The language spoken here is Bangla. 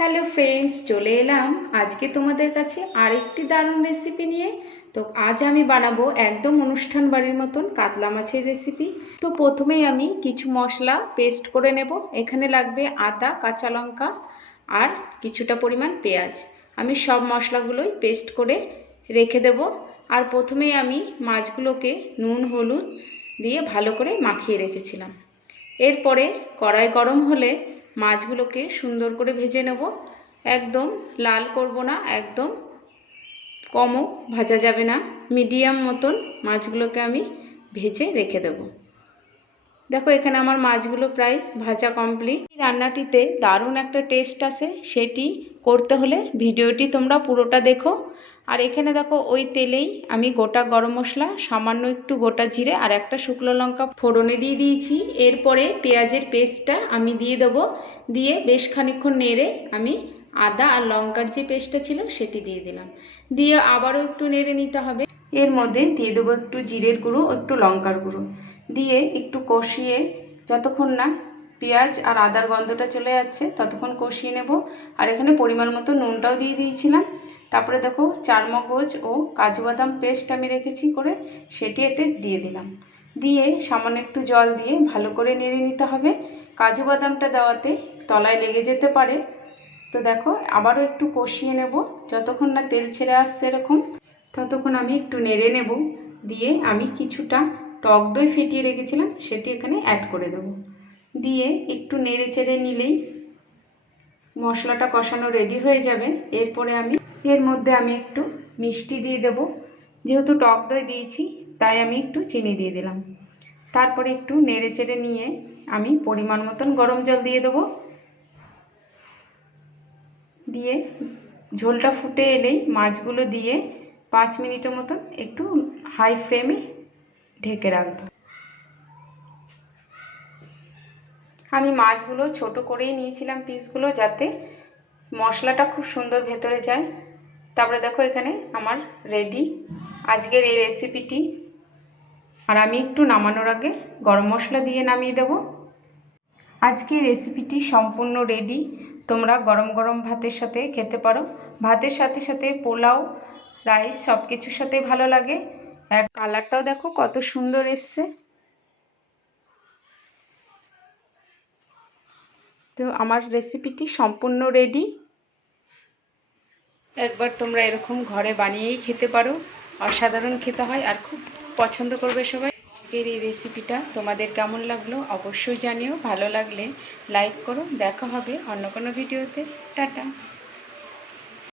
হ্যালো ফ্রেন্ডস, চলে এলাম আজকে তোমাদের কাছে আরেকটি দারুণ রেসিপি নিয়ে। তো আজ আমি বানাবো একদম অনুষ্ঠান বাড়ির মতন কাতলা মাছের রেসিপি। তো প্রথমেই আমি কিছু মশলা পেস্ট করে নেব। এখানে লাগবে আদা, কাঁচা লঙ্কা আর কিছুটা পরিমাণ পেঁয়াজ। আমি সব মশলাগুলোই পেস্ট করে রেখে দেব। আর প্রথমেই আমি মাছগুলোকে নুন হলুদ দিয়ে ভালো করে মাখিয়ে রেখেছিলাম। এরপরে কড়াই গরম হলে মাছগুলোকে সুন্দর করে ভেজে নেব। একদম লাল করব না, একদম কমও ভাজা যাবে না, মিডিয়াম মতন মাছগুলোকে আমি ভেজে রেখে দেব। দেখো এখানে আমার মাছগুলো প্রায় ভাজা কমপ্লিট। এই রান্নাটিতে দারুণ একটা টেস্ট আসে, সেটি করতে হলে ভিডিওটি তোমরা পুরোটা দেখো। আর এখানে দেখো ওই তেলেই আমি গোটা গরম মশলা, সামান্য একটু গোটা জিরে আর একটা শুকনো লঙ্কা ফোড়নে দিয়ে দিয়েছি। এরপরে পেঁয়াজের পেস্টটা আমি দিয়ে দেবো। দিয়ে বেশ খানিকক্ষণ নেড়ে আমি আদা আর লঙ্কার যে পেস্টটা ছিল সেটি দিয়ে দিলাম। দিয়ে আবারও একটু নেড়ে নিতে হবে। এর মধ্যে দিয়ে দেবো একটু জিরের গুঁড়ো, একটু লঙ্কার গুঁড়ো দিয়ে একটু কষিয়ে যতক্ষণ না পেঁয়াজ আর আদার গন্ধটা চলে যাচ্ছে ততক্ষণ কষিয়ে নেব। আর এখানে পরিমাণ মতো নুনটাও দিয়ে দিয়েছিলাম। তারপরে দেখো চারমগজ ও কাজু বাদাম পেস্ট আমি রেখেছি করে, সেটি এতে দিয়ে দিলাম। দিয়ে সামান্য একটু জল দিয়ে ভালো করে নেড়ে নিতে হবে। কাজু বাদামটা দেওয়াতে তলায় লেগে যেতে পারে। তো দেখো আবারও একটু কষিয়ে নেব যতক্ষণ না তেল ছেড়ে আসছে এরকম, ততক্ষণ আমি একটু নেড়ে নেব। দিয়ে আমি কিছুটা টক দই ফেটিয়ে রেখেছিলাম সেটি এখানে অ্যাড করে দেব। দিয়ে একটু নেড়ে চেড়ে নিলেই মশলাটা কষানো রেডি হয়ে যাবে। এরপরে আমি এর মধ্যে একটু মিষ্টি দিয়ে দেব। যেহেতু টক দই দিয়েছি তাই আমি একটু চিনি দিয়ে দিলাম। তারপরে একটু নেড়ে চেড়ে নিয়ে আমি পরিমাণ মতন গরম জল দিয়ে দেবো। দিয়ে ঝোলটা ফুটে এলেই মাছগুলো দিয়ে 5 মিনিটের মতন একটু হাই ফ্লেমে ঢেকে রাখবো। আমি মাছগুলো ছোট করেই নিয়েছিলাম পিসগুলো, যাতে মশলাটা খুব সুন্দর ভেতরে যায়। তারপরে দেখো এখানে আমার রেডি আজকের এই রেসিপিটি। আর আমি একটু নামানোর আগে গরম মশলা দিয়ে নামিয়ে দেব। আজকে রেসিপিটি সম্পূর্ণ রেডি। তোমরা গরম গরম ভাতের সাথে খেতে পারো। ভাতের সাথে সাথে পোলাও, রাইস সব কিছুর সাথে ভালো লাগে। কালারটাও দেখো কত সুন্দর এসছে। তো আমার রেসিপিটি সম্পূর্ণ রেডি। একবার তোমরা এরকম ঘরে বানিয়েই খেতে পারো, অসাধারণ খেতে হয় আর খুব পছন্দ করবে সবাই। আজকের এই রেসিপিটা তোমাদের কেমন লাগলো অবশ্যই জানিও। ভালো লাগলে লাইক করো। দেখা হবে অন্য কোনো ভিডিওতে। টাটা।